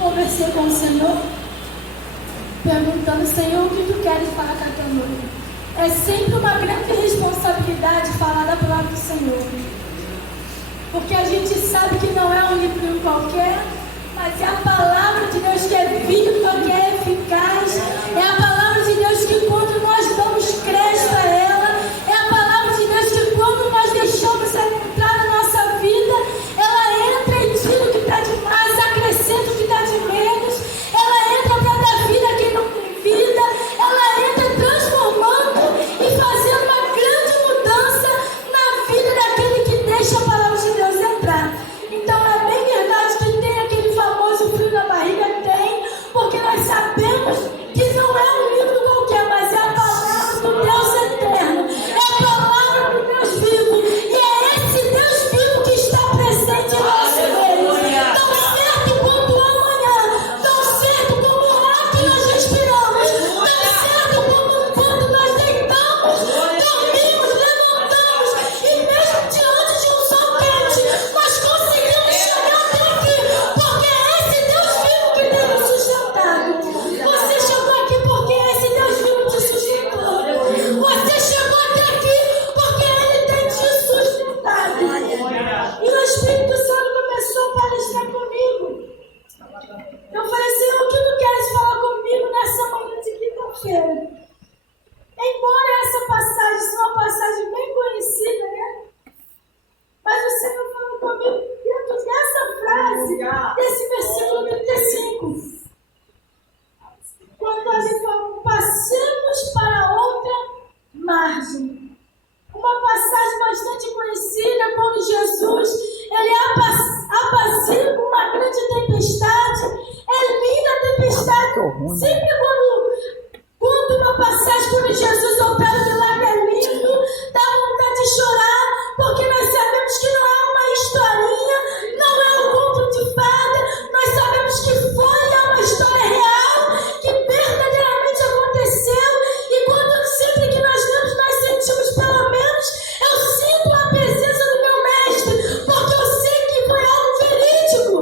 conversei com o Senhor, perguntando: Senhor, o que tu queres falar com a tua noiva? É sempre uma grande responsabilidade falar da palavra do Senhor, porque a gente sabe que não é um livro qualquer, mas é a palavra de Deus que é viva, que é eficaz, é a palavra de Deus que quando nós damos crédito a ela, é a palavra de Deus que quando nós deixamos ela entrar na nossa vida, ela entra e tira o que está de mais, acrescenta o que está de menos, ela entra para dar vida a quem não tem vida, ela entra transformando e fazendo uma grande mudança na vida daquele que deixa a palavra de Deus entrar. Então é bem verdade que tem aquele famoso frio na barriga, tem, porque nós sabemos que não é um livro qualquer, mas é a palavra do Deus eterno, é a palavra do Deus vivo, e é esse Deus vivo que está presente em nosso meio, tão certo quanto o amanhã, tão certo como o ar que nós respiramos, tão certo como quando nós deitamos, dormimos, levantamos, e mesmo diante de um sol quente, nós conseguimos chegar até aqui, porque é esse Deus vivo que tem nos sustentado. Você chegou aqui porque esse Deus vivo te sustentou. Você chegou até aqui porque Ele tem te sustentado. E o Espírito Santo começou a palestrar comigo. Eu falei: Senhor, o que tu queres falar comigo nessa manhã de quinta-feira? Embora essa passagem seja uma passagem bem conhecida, né? Mas o Senhor falou comigo dentro dessa frase, desse versículo 35. Quando ele falou: passemos para outra margem. Uma passagem bastante conhecida, quando Jesus ele apacigua uma grande tempestade, elimina a tempestade. Sempre quando uma passagem, quando Jesus opera o milagre, é lindo, dá vontade de chorar, porque nós sabemos que não é uma historinha, não é um conto de fada, nós sabemos que foi uma história real, que verdadeiramente aconteceu, e quando sempre que nós lemos, nós sentimos, pelo menos, eu sinto a presença do meu mestre, porque eu sei que foi algo verídico.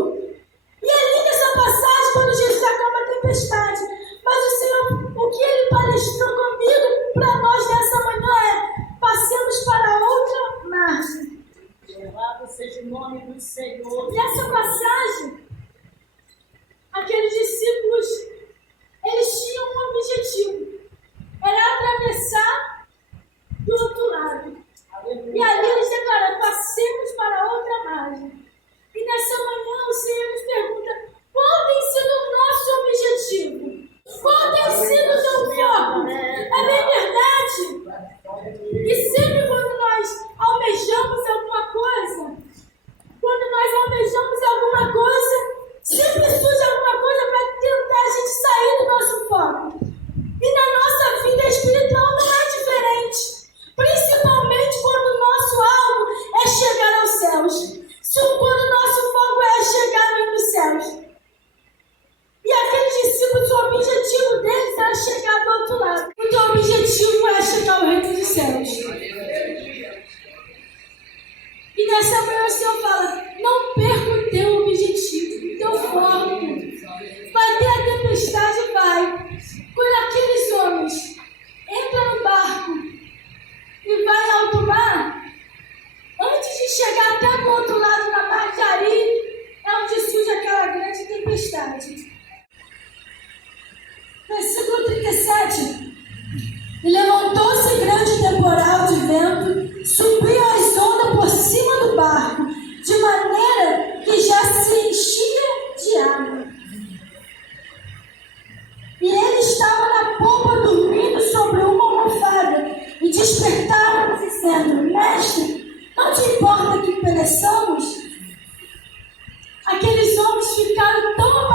E é linda essa passagem quando Jesus acalma a tempestade. Mas o Senhor, o que Ele palestrou comigo para nós nessa manhã é: passemos para outra margem. Louvado seja o nome do Senhor. E essa passagem, aqueles discípulos, eles tinham um objetivo: era atravessar do outro lado. E ali eles declararam: passemos para outra margem. E nessa manhã o Senhor nos pergunta: qual tem sido o nosso objetivo? Qual tem sido o teu foco? É bem verdade. E sempre quando nós almejamos alguma coisa, sempre surge alguma coisa para tentar a gente sair do nosso foco. E na nossa vida espiritual não é diferente. Principalmente quando o nosso alvo é chegar aos céus. Quando o nosso foco é chegar no reino dos céus. E aqueles discípulos, o objetivo deles era chegar do outro lado. O teu objetivo é chegar ao reino dos céus. E nessa manhã o Senhor fala: não perca o teu objetivo, o teu foco. Vai ter a tempestade, vai. Quando aqueles homens entram no barco e vai em alto mar, antes de chegar até do outro lado na marcaria, é onde surge aquela grande tempestade. Versículo 37. E levantou-se grande temporal de vento, subiu as ondas por cima do barco, de maneira que já se enchia de água. E ele estava na popa dormindo sobre uma almofada, e despertaram, dizendo: Mestre, não te importa que pereçamos? Aqueles homens ficaram tão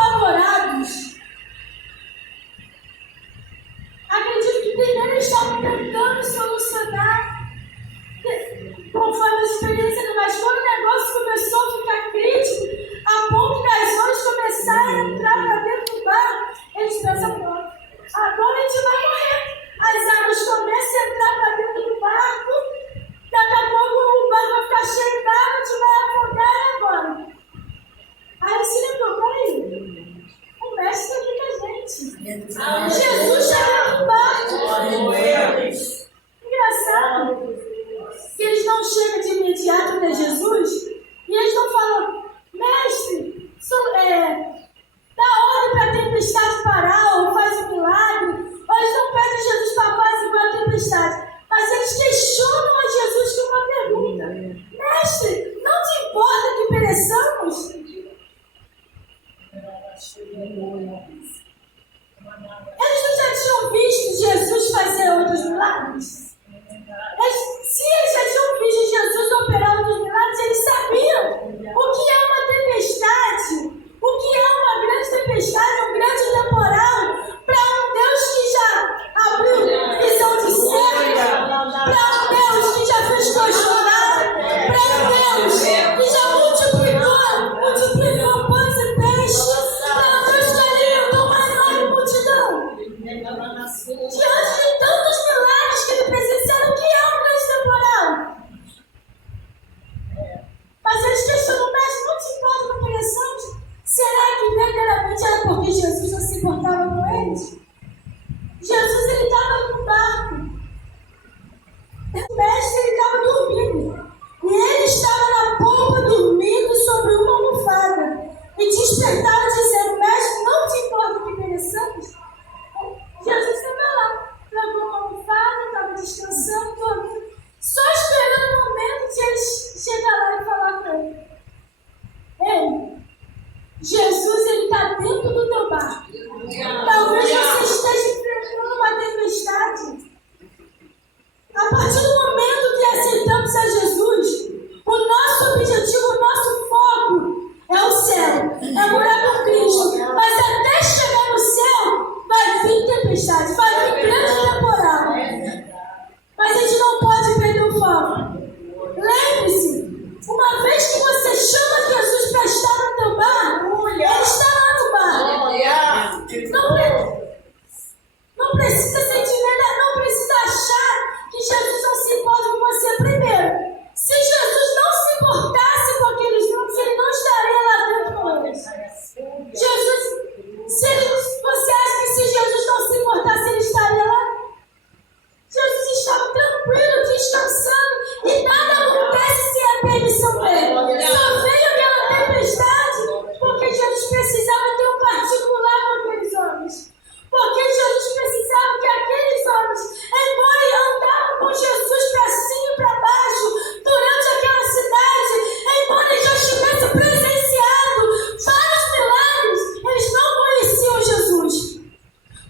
Jesus chega no barco. Engraçado que eles não chegam de imediato até Jesus e eles não falam, mestre, dá ordem para a tempestade parar ou faz um milagre. Ou eles não pedem Jesus para apaziguar a tempestade, mas eles questionam a Jesus com uma pergunta: mestre, não te importa que pereçamos? Eles não já tinham visto Jesus fazer outros milagres? Se eles já tinham visto Jesus operar outros milagres, eles sabiam o que é uma tempestade, o que é uma grande tempestade, um grande temporal, para um Deus que já abriu visão de cego, para um Deus que já fez coisas chorar, para um Deus que já multiplicou pães e peixes, para um Deus que alimentou uma enorme multidão. Diante de tantos milagres que ele presenciaram, o que é um grande temporal? Mas eles questionam, mas não te importa com pereçamos? Será que verdadeiramente era porque Jesus não se importava com eles? Jesus, ele estava no barco. O mestre, ele estava dormindo. E ele estava na polpa dormindo sobre uma almofada. E despertaram dizendo, mestre, não te importa que pereçamos? Jesus estava lá, pegou uma almofada, estava descansando, dormindo, só esperando o momento de ele chegar lá e falar com ele. Ei, Jesus, ele está dentro do teu barco. Talvez você esteja enfrentando uma tempestade. A partir do momento que aceitamos a Jesus, o nosso objetivo, o nosso foco é o céu, é morar com Cristo. Mas até chegar no céu, vai vir tempestade, vai vir grande temporal. Mas a gente não pode perder o foco. Lembre-se, uma vez que você chama Jesus para estar no teu barco, ele está lá no barco. Não precisa sentir nada, não precisa achar que Jesus não se importa com você. Primeiro, se Jesus não se importasse com aqueles grupos, ele não estaria lá dentro com eles. Você acha que se Jesus não se importasse, ele estaria lá? Jesus estava tranquilo, descansando, e nada acontece sem a permissão dele. Só veio aquela tempestade porque Jesus precisava ter um particular com aqueles homens. Porque Jesus precisava que aqueles homens, embora andavam com Jesus para cima e para baixo, durante aquela cidade, embora ele já estivesse presenciado vários milagres, eles não conheciam Jesus.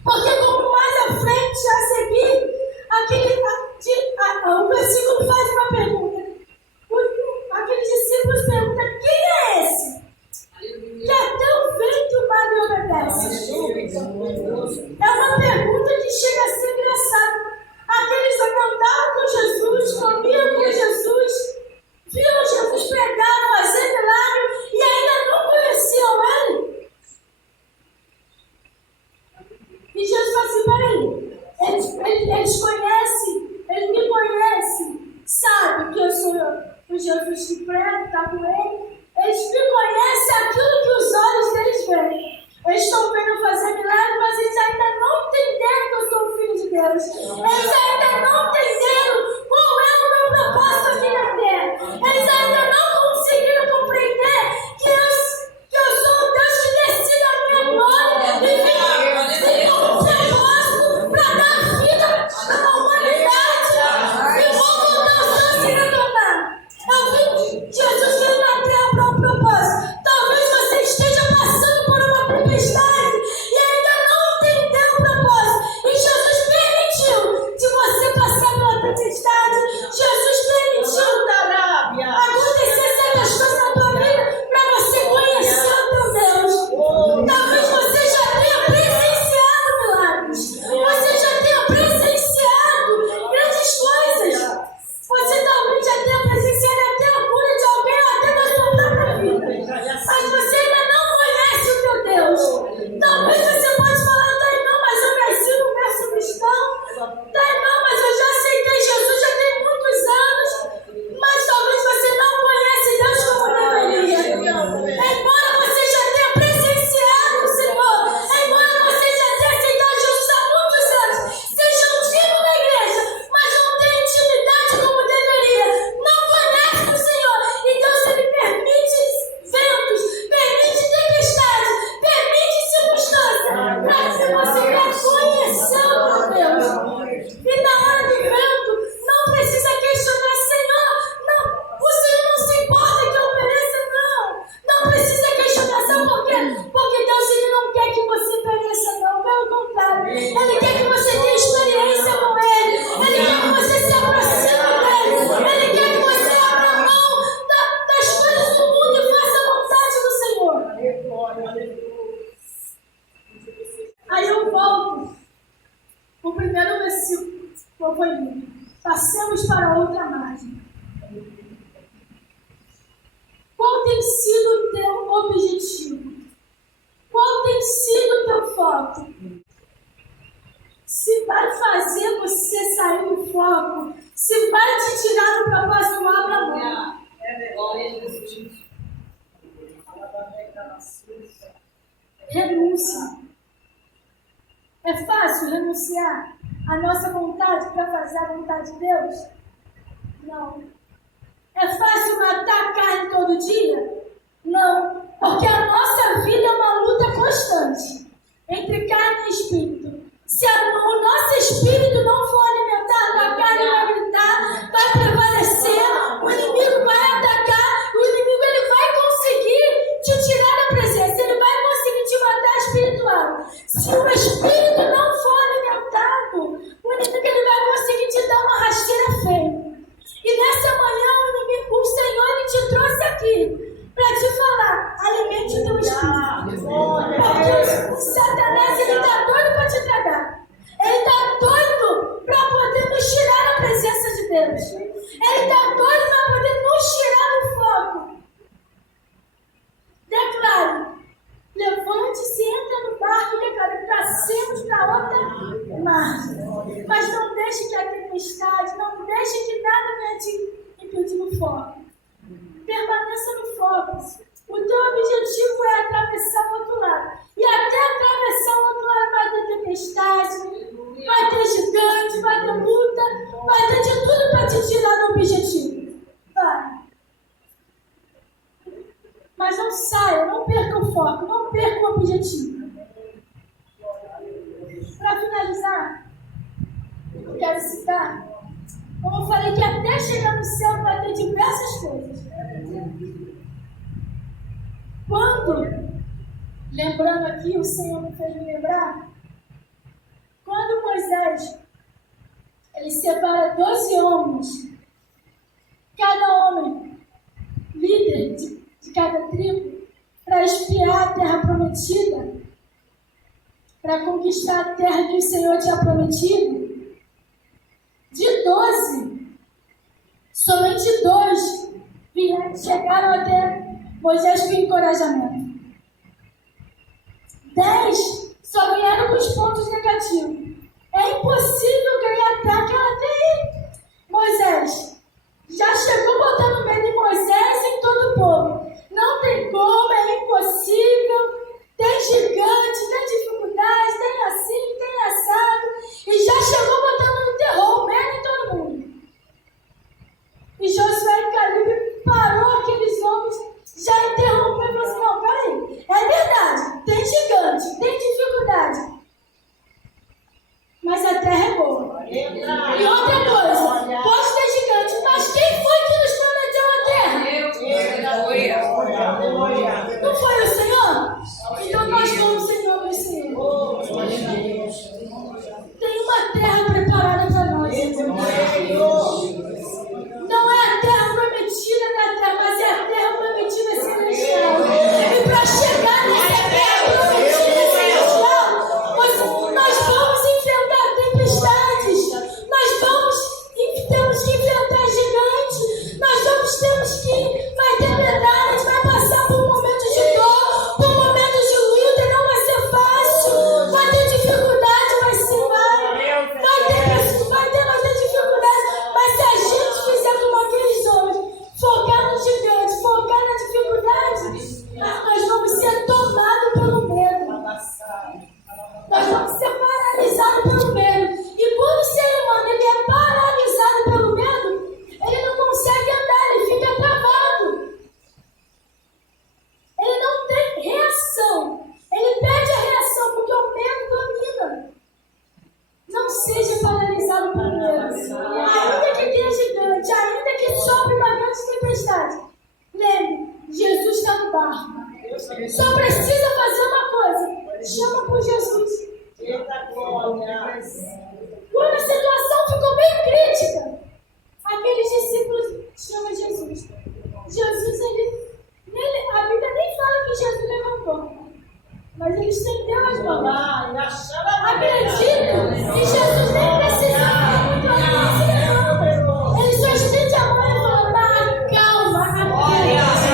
Porque como mais à frente, a seguir, o versículo faz uma pergunta. Aqueles discípulos perguntam, quem é esse? Que até o vento e o mar lhe obedecem. É uma pergunta que chega a ser engraçada. Aqueles andavam com Jesus, comiam com Jesus, viam Jesus pregar, fazer milagre e ainda não conheciam ele. E Jesus fala assim, peraí, eles conhecem, eles me conhecem, sabem que eu sou o Jesus que prega, está com ele. Eles me conhecem aquilo que os olhos deles veem. Eles estão vendo fazer milagre, mas eles ainda não entenderam que eu sou o Filho de Deus. Eles ainda não entenderam qual é o meu propósito aqui na terra. Eles ainda não conseguiram Aí eu volto. O primeiro versículo foi lido. Passemos para outra margem. Qual tem sido o teu objetivo? Qual tem sido o teu foco? Se vai fazer você sair do foco, se vai te tirar do propósito, abra a mão. Renúncia. É fácil renunciar à nossa vontade para fazer a vontade de Deus? Não. É fácil matar a carne todo dia? Não. Porque a nossa vida é uma luta constante entre carne e espírito. Se o nosso espírito não for alimentado, a carne vai gritar, vai prevalecer, o inimigo vai atacar, o inimigo ele vai conseguir te tirar da presença, ele vai conseguir te matar espiritual. Se o espírito não for alimentado, o inimigo ele vai conseguir te dar uma rasteira feia. E nessa manhã o Senhor ele te trouxe aqui para te falar, alimente o teu espírito. Porque o Satanás ele está doido para te tragar. Ele está doido para poder nos tirar da presença de Deus. Ele está doido para poder nos tirar do foco. Declare. Levante-se, entra no barco e declare, passemos para outra margem. Mas não deixe que a tempestade, não deixe que nada venha te impedir no foco. Permaneça no foco. O teu objetivo é atravessar o outro lado. E até atravessar o outro lado vai ter tempestade, vai ter gigante, vai ter luta, vai ter de tudo para te tirar do objetivo. Vai. Mas não saia, não perca o foco, não perca o objetivo. Para finalizar, eu quero citar, como eu falei, que até chegar no céu vai ter diversas coisas. Quando, lembrando aqui, o Senhor me fez me lembrar, quando Moisés, ele separa 12 homens, cada homem, líder de cada tribo, para espiar a terra prometida, para conquistar a terra que o Senhor tinha prometido, de 12, somente 2 chegaram até Moisés com encorajamento. 10 só ganharam com os pontos negativos. É impossível ganhar até aquela terra. Moisés já chegou botando medo em Moisés e em todo o povo. Não tem como, é impossível. Tem gigante, tem dificuldade, tem assim, tem assado. E já chegou botando no terror, medo em todo mundo. E Josué e Caleb parou aqueles homens, já interrompeu e falou assim, não, peraí, é verdade, tem gigante, tem dificuldade, mas a terra é boa. E outra coisa, pode ter gigante, mas quem foi que nos prometeu a terra? Não foi o Senhor? Então nós vamos em nome do Senhor. Tem uma terra preparada para nós. Não é a terra prometida na terra, mas é a terra prometida celestial. E para chegar nessa terra prometida celestial, nós vamos enfrentar tempestades, temos que enfrentar gigantes, temos que, vai ter pedradas, vai passar por um momento de dor, por um momento de luta, não vai ser fácil, vai ter dificuldade, mas sim vai ter dificuldade, mas se a gente fizer como aqueles homens, focar no gigante, focar na dificuldade, nós vamos ser tomados pelo medo. Nós vamos ser paralisados pelo medo. E quando o ser humano ele é paralisado pelo medo, ele não consegue andar, ele fica travado. Ele não tem reação. Ele perde a reação porque o medo domina. Não seja paralisado pelo medo. Ainda que tenha gigante, ainda que sofra uma grande tempestade. Lembre, Jesus está no barco. Só precisa fazer uma coisa. Chama por Jesus. Quando a situação ficou bem crítica, aqueles discípulos chamam Jesus. Jesus, a Bíblia nem fala que Jesus levantou. Mas ele estendeu as mãos. Acredito que Jesus nem precisava muito mais. Ele só estende a mão e fala: calma, acredite.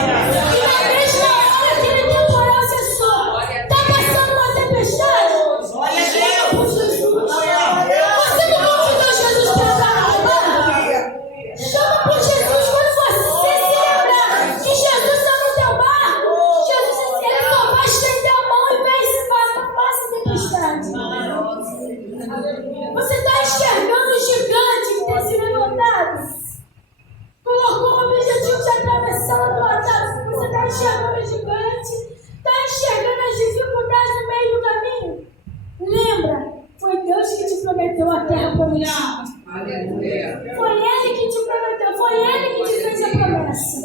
E na mesma hora que ele temporal cessou, está passando uma tempestade? Chega por Jesus. Você não convidou Jesus para dar. Chama por Jesus quando você se lembrar que Jesus está no teu barco. Jesus, ele só vai estender a mão e vai ensinar, passa a tempestade. Você está enxergando o gigante que tem se levantado? Colocou o objetivo de atravessar o lado. Você está enxergando o gigante? Está enxergando as dificuldades no meio do caminho? Lembra, foi Deus que te prometeu a terra prometida. Foi Ele que te prometeu, foi Ele que te fez a promessa.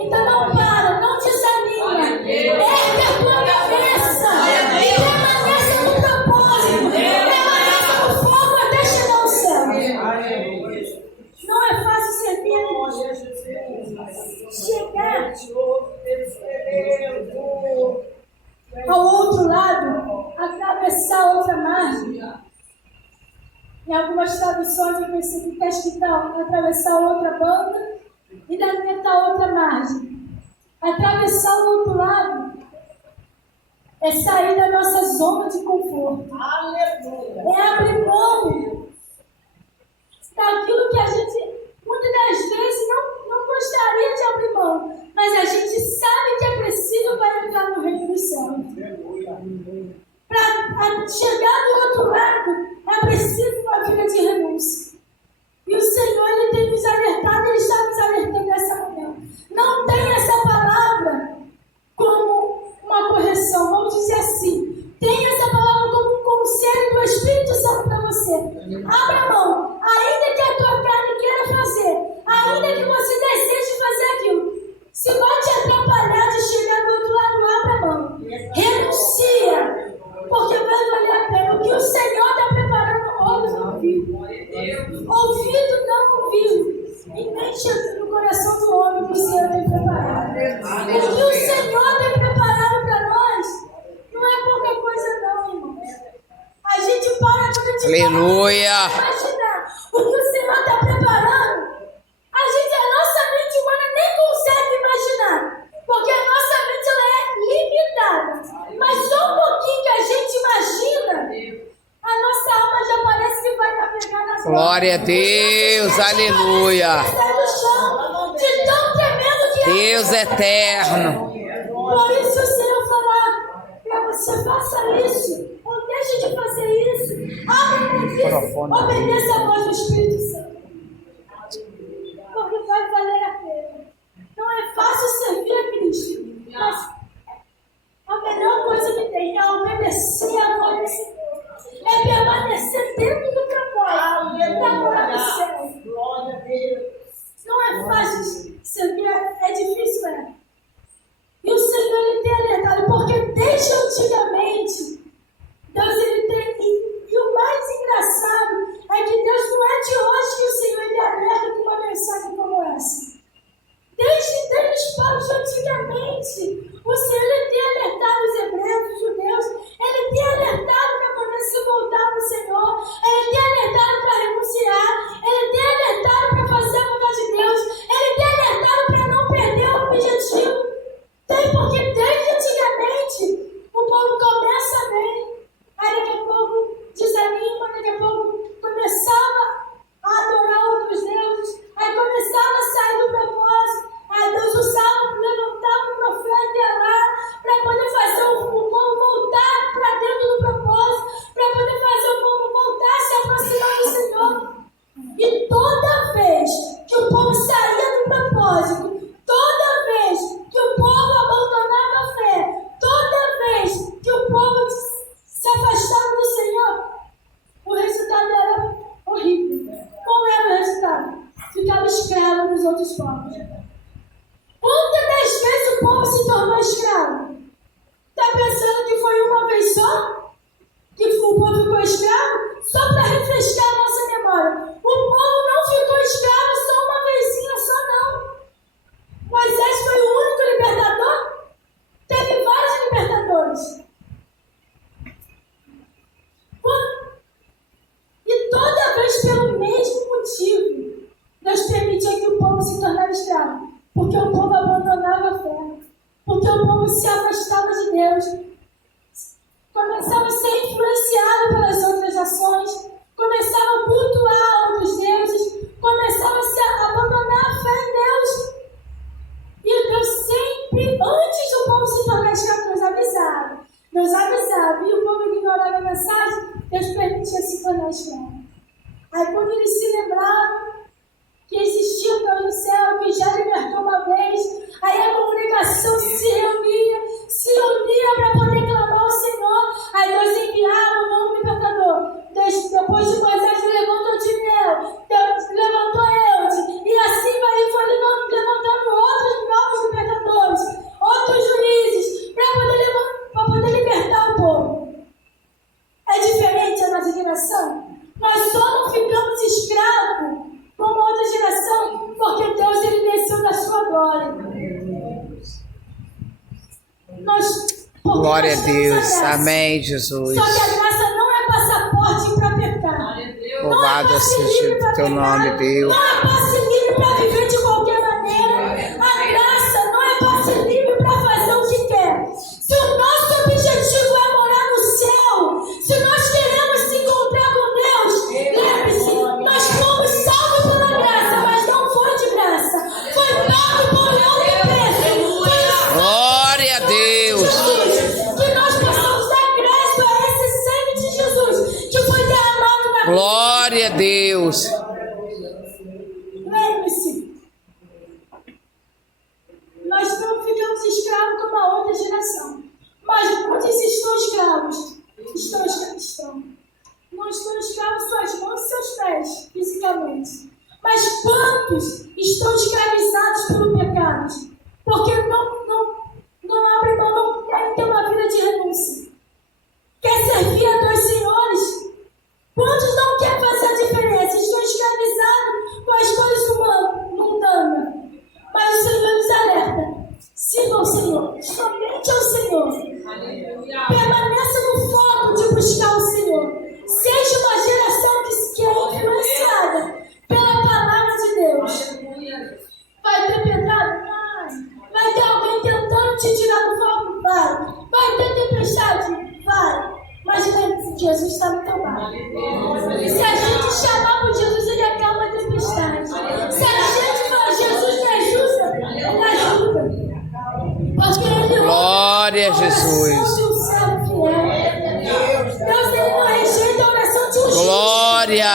Então não para, não desanima. Ergue a tua cabeça. Permaneça no propósito. Permaneça no fogo até chegar ao céu. Não é fácil servir. Chegar ao outro lado, atravessar outra margem. Em algumas traduções eu percebi que está escrito atravessar outra banda e tentar outra margem. Atravessar o outro lado é sair da nossa zona de conforto. É abrir mão daquilo que a gente muitas das vezes não gostaria de abrir mão, mas a gente sabe que é preciso para entrar no reino dos céus. Para chegar do outro lado, é preciso uma vida de renúncia. E o Senhor, Ele tem nos alertado, Ele está nos alertando nessa manhã. Não tenha essa palavra como uma correção, vamos dizer assim. Tenha essa palavra como um conselho do Espírito Santo para você. Abra a mão, ainda que a tua carne queira fazer, ainda que você deseje fazer aquilo. Se vai te atrapalhar de chegar do outro lado, abra a mão. Renuncia. Porque vai valer a pena. O que o Senhor está preparando, olhos não viu. Ouvido não ouviu. E nem chegou no coração do homem que o Senhor tem preparado. O que o Senhor tem preparado para nós não é pouca coisa não, irmão. A gente para quando a gente Aleluia. imaginar o que o Senhor está preparando. A nossa mente humana nem consegue imaginar. Porque a nossa mente ela é limitada. Mas só um pouquinho que a gente imagina, a nossa alma já parece que vai navegar na Glória a Deus, aleluia. De tão tremendo que é. Deus eterno. Por isso o Senhor falar para você: faça isso, ou deixe de fazer isso. Abra mão disso, obedeça a voz do Espírito Santo. Porque vai valer a pena. Não é fácil servir a Cristo, mas a melhor coisa que tem é obedecer a voz do Senhor. É permanecer dentro do propósito, para morar no céu. Não é fácil servir, é difícil, é. E o Senhor, Ele tem alertado, porque desde antigamente, Deus, Ele tem. E o mais engraçado é que Deus não é de hoje que o Senhor Ele alerta com uma mensagem como essa. Desde os povos antigamente, o Senhor Ele tem alertado os hebreus, os judeus, Ele tem alertado para poder se voltar para o Senhor, Ele tem alertado para renunciar, Ele tem alertado para fazer a vontade de Deus, Ele tem alertado para não perder o objetivo. Tem porque desde antigamente o povo se afastava de Deus, começava a ser influenciado pelas outras ações, começava a cultuar outros deuses, começava a se abandonar a fé em Deus. E Deus sempre, antes do povo se tornar escravo, Deus avisava. E o povo ignorava a mensagem, Deus permitia se tornar escravo. Aí quando eles se lembravam que existia um Deus no céu, que já libertou uma vez, aí a congregação se unia para poder clamar ao Senhor. Aí Deus enviava o nome do pecador. Depois de Moisés levantou Timeu, Deus levantou Eude, e assim foi levantando outros novos libertadores, outros juízes, para poder libertar o povo. É diferente a nossa geração. Nós só não ficamos escravos como outra geração, porque Deus ele desceu da sua glória. Glória a Deus. Amém, Jesus. Só que a graça não é passaporte para pecar. Louvado seja o teu nome, Deus. Não é passe livre para viver de qualquer maneira. A graça não é passe livre para fazer o que quer. Se o nosso objetivo é morar no céu, se nós queremos se encontrar com Deus, lembre-se, nós fomos salvos pela graça, mas não foi de graça. Foi pago por outro preço. Glória a Deus. Que nós possamos dar graça a esse sangue de Jesus que foi derramado na cruz. Glória a Deus. Lembre-se, nós não ficamos escravos como a outra geração. Mas muitos estão escravos. Não estão escravos suas mãos e seus pés, fisicamente. Mas quantos estão escravizados pelo pecado? Porque não abrem mão, não querem ter uma vida de renúncia. Quer servir a dois senhores? Quantos não querem fazer a diferença? Estão escravizados com as coisas mundanas. Mas o Senhor nos alerta. Siga o Senhor, somente ao Senhor. Permaneça no foco de buscar o Senhor. Seja uma geração que é influenciada pela palavra de Deus. Vai ter pecado? Vai ter alguém tentando te tirar do foco? Vai ter tempestade? Vai. Mas lembre-se, Jesus está no teu lado. Se a gente chamar por Jesus, ele acalma a tempestade. Se a gente falar, Jesus me ajuda, ele ajuda. Porque ele Glória a Jesus. de um servo fiel. Deus ele não rejeita a oração de um justo. Glória.